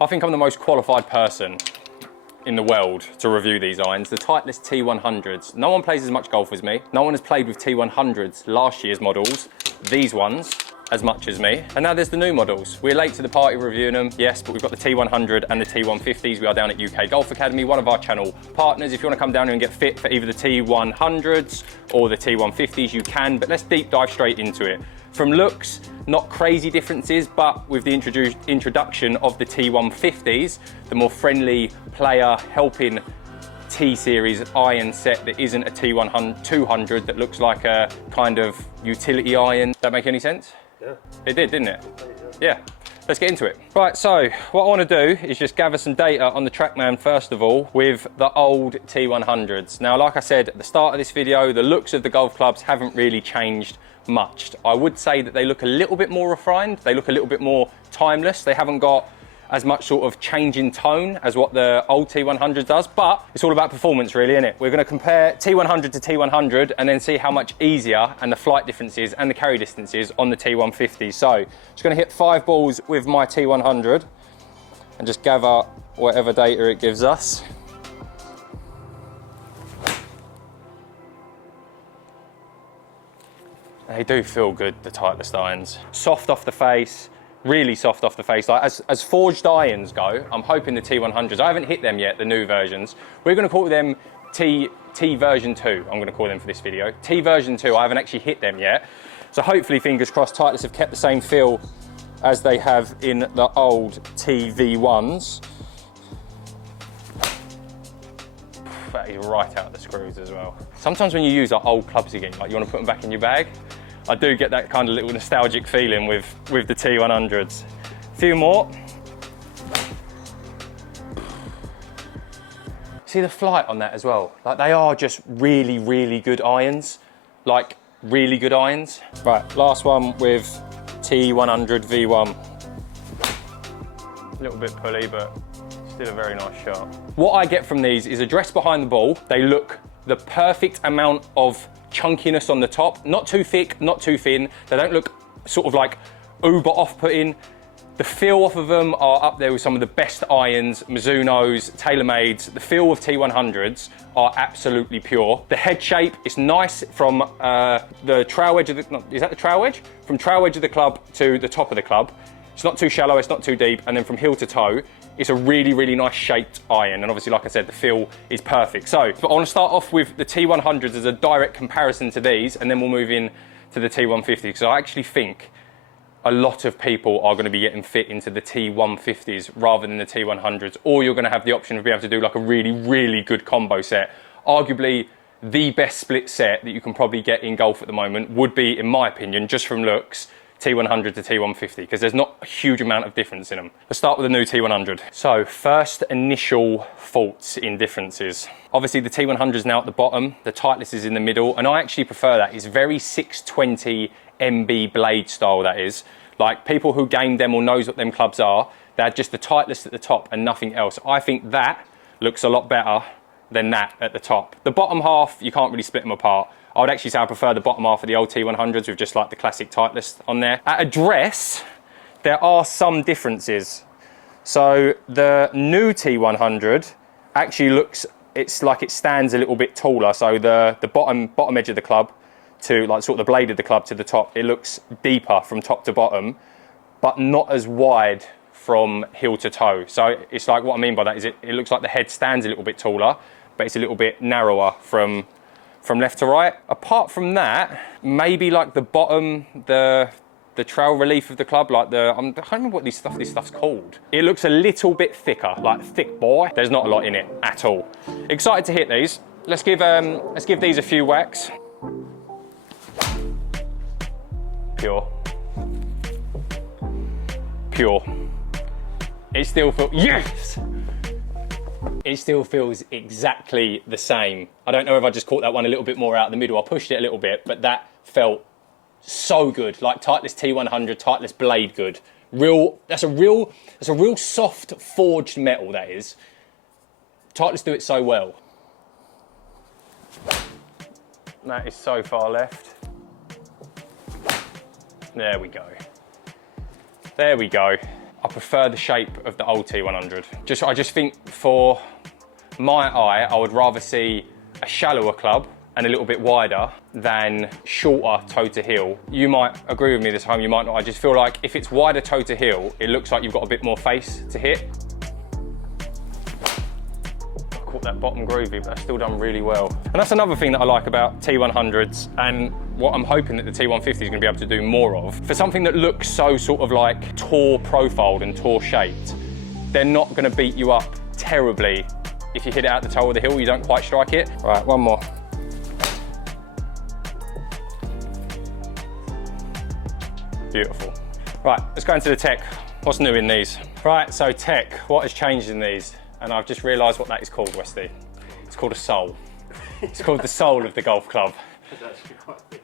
I think I'm the most qualified person in the world to review these irons, the Titlest T100s. No one plays as much golf as me. No one has played with T100s, last year's models, these ones, as much as me. And now there's the new models. We're late to the party reviewing them, yes, but we've got the T100 and the T150s. We are down at UK Golf Academy, one of our channel partners. If you want to come down here and get fit for either the T100s or the T150s, you can, but let's deep dive straight into it. From looks, not crazy differences, but with the introduction of the T150s, the more friendly player helping T-series iron set that isn't a T200 that looks like a kind of utility iron. Does that make any sense? Yeah. It did, didn't it? Yeah. Let's get into it. Right, so what I want to do is just gather some data on the TrackMan first of all with the old T100s. Now, like I said at the start of this video, the looks of the golf clubs haven't really changed much. I would say that they look a little bit more refined. They look a little bit more timeless. They haven't got as much sort of change in tone as what the old T100 does, but it's all about performance really, isn't it? We're going to compare T100 to T100 and then see how much easier and the flight differences and the carry distances on the T150. So just going to hit 5 balls with my T100 and just gather whatever data it gives us. They do feel good, the Titlest irons. Soft off the face, really soft off the face. Like as forged irons go, I'm hoping the T100s, I haven't hit them yet, the new versions. We're gonna call them T version 2, I'm gonna call them for this video. T version 2, I haven't actually hit them yet. So hopefully, fingers crossed, Titlest have kept the same feel as they have in the old TV1s. That is right out of the screws as well. Sometimes when you use our old clubs again, like you wanna put them back in your bag, I do get that kind of little nostalgic feeling with the T100s. A few more. See the flight on that as well? Like they are just really, really good irons. Like really good irons. Right, last one with T100 V1. A little bit pulley, but still a very nice shot. What I get from these is address behind the ball. They look the perfect amount of chunkiness on the top, not too thick, not too thin. They don't look sort of like uber off-putting. The feel off of them are up there with some of the best irons, Mizuno's, TaylorMade's. The feel of T100s are absolutely pure. The head shape is nice from the trail edge of the, is that the trail edge? From trail edge of the club to the top of the club. It's not too shallow, it's not too deep, and then from heel to toe, it's a really, really nice shaped iron. And obviously, like I said, the feel is perfect. So, but I want to start off with the T100s as a direct comparison to these, and then we'll move in to the T150, because I actually think a lot of people are going to be getting fit into the T150s rather than the T100s, or you're going to have the option of being able to do like a really, really good combo set. Arguably, the best split set that you can probably get in golf at the moment would be, in my opinion, just from looks, T100 to T150, because there's not a huge amount of difference in them. Let's start with the new T100. So first initial thoughts in differences. Obviously the T100 is now at the bottom, the Titlest is in the middle, and I actually prefer that. It's very 620 MB blade style, that is. Like people who game them or knows what them clubs are, they're just the Titlest at the top and nothing else. I think that looks a lot better than that at the top. The bottom half, you can't really split them apart. I would actually say I prefer the bottom half of the old T100s with just like the classic Titlest on there. At address, there are some differences. So the new T100 actually looks, it's like it stands a little bit taller. So the bottom edge of the club to like sort of the blade of the club to the top, it looks deeper from top to bottom, but not as wide from heel to toe. So it's like, what I mean by that is it looks like the head stands a little bit taller, but it's a little bit narrower from left to right. Apart from that, maybe like the bottom, the trail relief of the club, like I can't remember what this stuff's called. It looks a little bit thicker, like thick boy. There's not a lot in it at all. Excited to hit these. Let's give these a few whacks. Pure. Pure. It still feels, yes! It still feels exactly the same. I don't know if I just caught that one a little bit more out of the middle. I pushed it a little bit, but that felt so good. Like Titlest T100, Titlest blade good. That's a real soft forged metal, that is. Titlest do it so well. That is so far left. There we go. There we go. I prefer the shape of the old T100. I just think for my eye, I would rather see a shallower club and a little bit wider than shorter toe to heel. You might agree with me this time, you might not. I just feel like if it's wider toe to heel, it looks like you've got a bit more face to hit. I caught that bottom groovy, but I've still done really well. And that's another thing that I like about T100s, and what I'm hoping that the T150 is gonna be able to do more of. For something that looks so sort of like tour profiled and tour shaped, they're not gonna beat you up terribly if you hit it out the toe of the hill, you don't quite strike it. All right, one more. Beautiful. Right, let's go into the tech. What's new in these? Right, so tech, what has changed in these? And I've just realised what that is called, Westy. It's called a soul. It's called the soul of the golf club.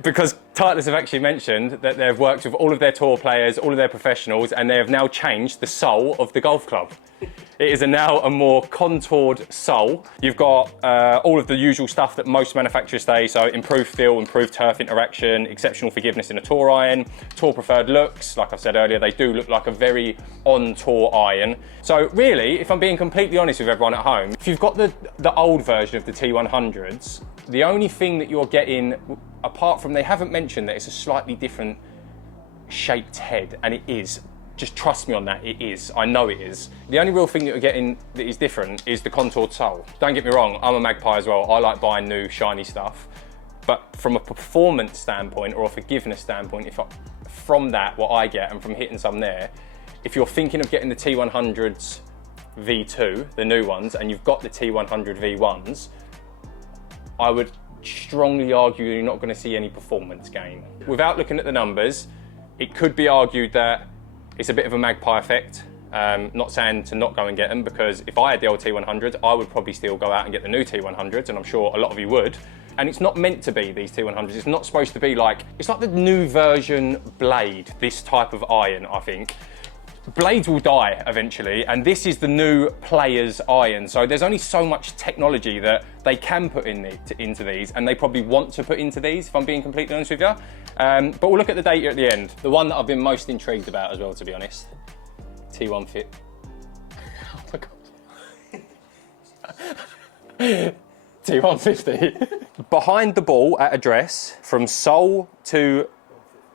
Because Titlest have actually mentioned that they've worked with all of their tour players, all of their professionals, and they have now changed the soul of the golf club. It is now a more contoured sole. You've got all of the usual stuff that most manufacturers say, so improved feel, improved turf interaction, exceptional forgiveness in a tour iron, tour preferred looks. Like I said earlier, they do look like a very on-tour iron. So really, if I'm being completely honest with everyone at home, if you've got the old version of the T100s, the only thing that you're getting, apart from they haven't mentioned that it's a slightly different shaped head, and it is. Just trust me on that, it is. I know it is. The only real thing that you're getting that is different is the contoured sole. Don't get me wrong, I'm a magpie as well. I like buying new, shiny stuff. But from a performance standpoint or a forgiveness standpoint, from that, what I get, and from hitting some there, if you're thinking of getting the T100s V2, the new ones, and you've got the T100 V1s, I would strongly argue you're not gonna see any performance gain. Without looking at the numbers, it could be argued that it's a bit of a magpie effect. Not saying to not go and get them, because if I had the old T100s, I would probably still go out and get the new T100s, and I'm sure a lot of you would. And it's not meant to be these T100s. It's not supposed to be like, it's like the new version blade, this type of iron, I think. Blades will die eventually, and this is the new player's iron. So there's only so much technology that they can put into these, and they probably want to put into these, if I'm being completely honest with you. But we'll look at the data at the end. The one that I've been most intrigued about as well, to be honest, T150. Oh my God. T150. Behind the ball at address, from sole to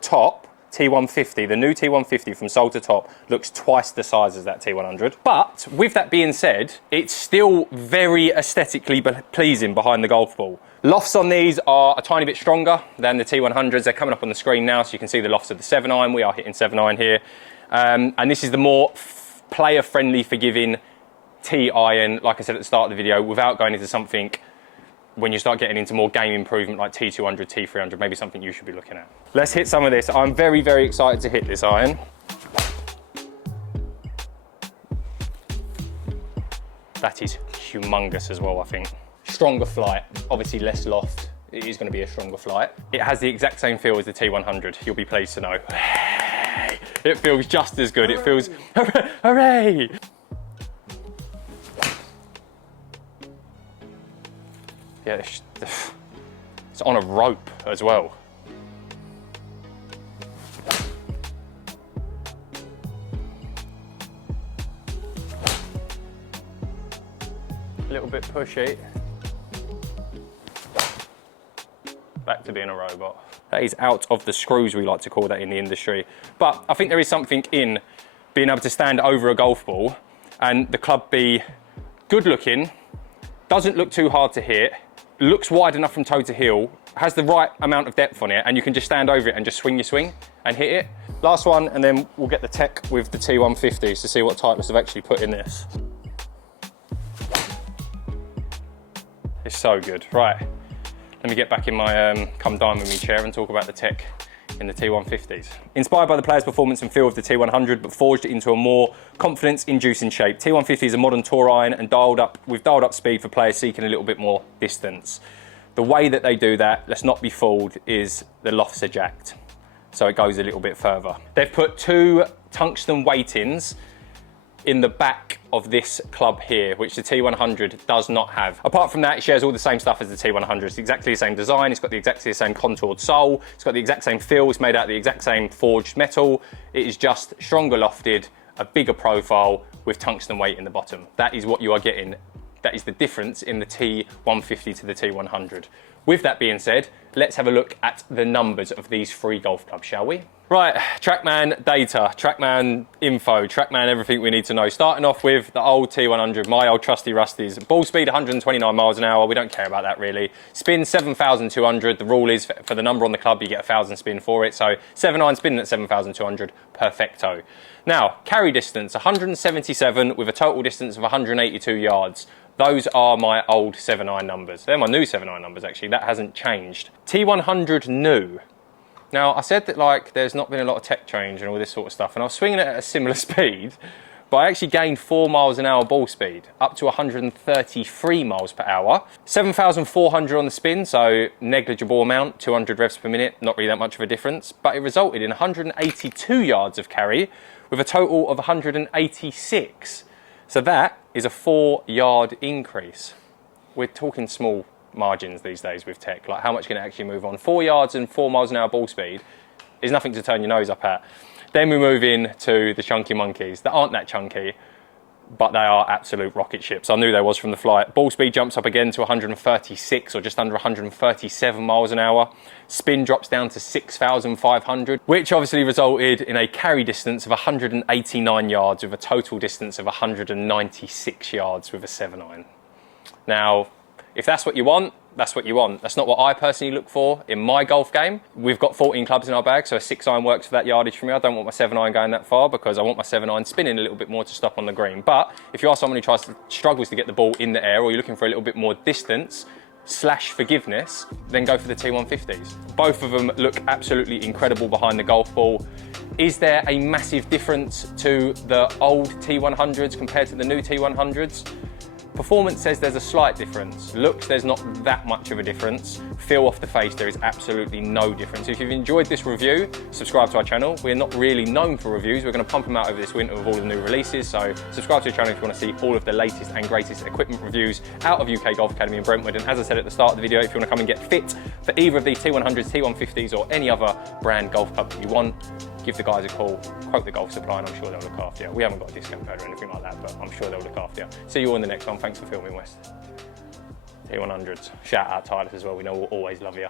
top, T150, the new T150 from sole to top, looks twice the size as that T100. But with that being said, it's still very aesthetically pleasing behind the golf ball. Lofts on these are a tiny bit stronger than the T100s. They're coming up on the screen now, so you can see the lofts of the 7-iron. We are hitting 7-iron here. And this is the more player-friendly, forgiving T-iron, like I said at the start of the video, without going into something when you start getting into more game improvement like T200, T300, maybe something you should be looking at. Let's hit some of this. I'm very, very excited to hit this iron. That is humongous as well, I think. Stronger flight, obviously less loft. It is going to be a stronger flight. It has the exact same feel as the T100, you'll be pleased to know. It feels just as good. It feels, hooray! Yeah, it's on a rope as well. A little bit pushy. Back to being a robot. That is out of the screws, we like to call that in the industry. But I think there is something in being able to stand over a golf ball and the club be good looking, doesn't look too hard to hit, looks wide enough from toe to heel, has the right amount of depth on it, and you can just stand over it and just swing your swing and hit it. Last one, and then we'll get the tech with the T150s to see what Titlest have actually put in this. It's so good. Right, let me get back in my come dine with me chair and talk about the tech in the T150s. Inspired by the player's performance and feel of the T100, but forged it into a more confidence-inducing shape. T150 is a modern tour iron and dialed up speed for players seeking a little bit more distance. The way that they do that, let's not be fooled, is the lofts are jacked, so it goes a little bit further. They've put 2 tungsten weightings in the back of this club here, which the T100 does not have. Apart from that, it shares all the same stuff as the T100. It's exactly the same design, it's got the exactly the same contoured sole, it's got the exact same feel, it's made out of the exact same forged metal. It is just stronger lofted a bigger profile with tungsten weight in the bottom. That is what you are getting. That is the difference in the T150 to the T100. With that being said, let's have a look at the numbers of these three golf clubs, shall we? Right, TrackMan data, TrackMan info, TrackMan everything we need to know. Starting off with the old T100, my old trusty rusties. Ball speed 129 miles an hour, we don't care about that really. Spin 7,200, the rule is for the number on the club you get 1,000 spin for it, so 7-iron spinning at 7,200, perfecto. Now, carry distance 177 with a total distance of 182 yards. Those are my old 7-iron numbers. They're my new 7-iron numbers actually, that hasn't changed. T100 new. Now, I said that like there's not been a lot of tech change and all this sort of stuff, and I was swinging it at a similar speed, but I actually gained 4 miles an hour ball speed, up to 133 miles per hour. 7,400 on the spin, so negligible amount, 200 revs per minute, not really that much of a difference, but it resulted in 182 yards of carry with a total of 186. So that is a 4-yard increase. We're talking small margins these days with tech, like how much can it actually move on? 4 yards and 4 miles an hour ball speed is nothing to turn your nose up at. Then we move in to the chunky monkeys that aren't that chunky, but they are absolute rocket ships. I knew there was from the flight. Ball speed jumps up again to 136 or just under 137 miles an hour. Spin drops down to 6,500, which obviously resulted in a carry distance of 189 yards with a total distance of 196 yards with a 7-iron. Now, if that's what you want, that's what you want. That's not what I personally look for in my golf game. We've got 14 clubs in our bag, so a 6-iron works for that yardage for me. I don't want my 7-iron going that far because I want my 7-iron spinning a little bit more to stop on the green. But if you are someone who struggles to get the ball in the air, or you're looking for a little bit more distance / forgiveness, then go for the T150s. Both of them look absolutely incredible behind the golf ball. Is there a massive difference to the old T100s compared to the new T100s? Performance says there's a slight difference. Looks, there's not that much of a difference. Feel off the face, there is absolutely no difference. If you've enjoyed this review, subscribe to our channel. We're not really known for reviews. We're going to pump them out over this winter with all the new releases. So subscribe to the channel if you want to see all of the latest and greatest equipment reviews out of UK Golf Academy in Brentwood. And as I said at the start of the video, if you want to come and get fit for either of these T100s, T150s, or any other brand golf club that you want, give the guys a call, quote the Golf Supply, and I'm sure they'll look after you. We haven't got a discount code or anything like that, but I'm sure they'll look after you. See you all in the next one. Thanks for filming, West. T100s. Shout out Titlest as well. We know we'll always love you.